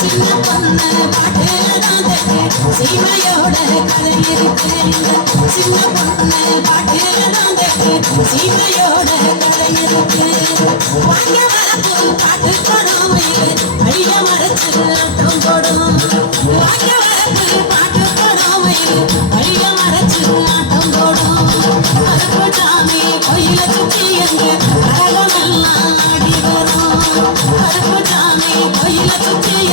சின்ன பொண்ணு பாட்டுதான் தட்டு சீமையோட கதை இருக்கு சின்ன பொண்ணு பாட்டுதான் தட்டு சீமையோட கதை இருக்கு வாங்க வரப்பும் பாட்டு படம் அழிய மறைச்சு ஆட்டம் போடும் வாங்க வரப்பு பாட்டு படம் அழிய மறைச்சு ஆட்டம் போடும் மறுபட்டாமே கோயில சுற்றி என்று கரகம் எல்லாம் ஆடி வரும் மறுபட்டாமே கோயில சுற்றி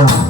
Yeah.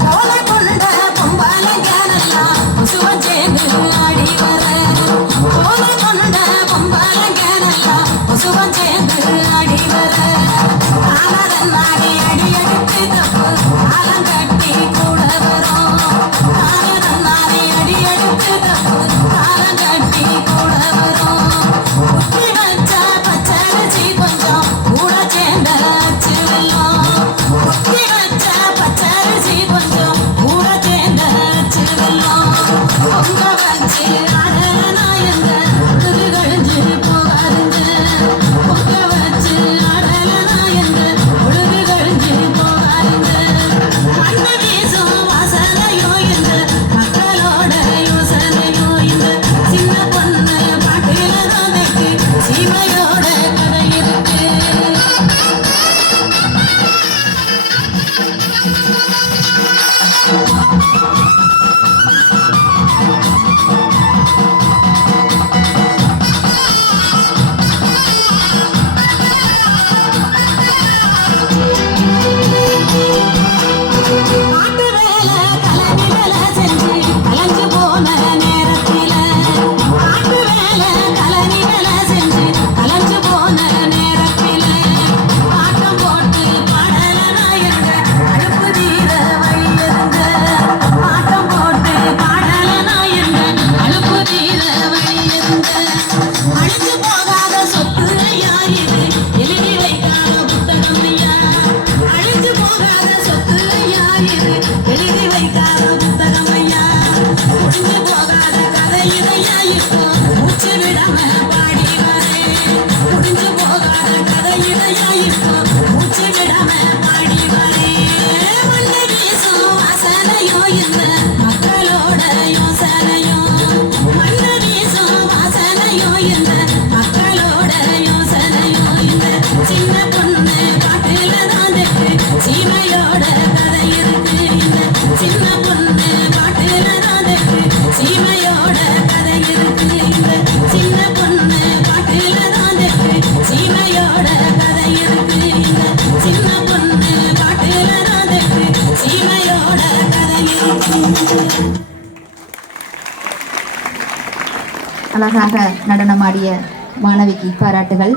Thank you. அழகாக நடனமாடிய மாணவிக்கு பாராட்டுகள்.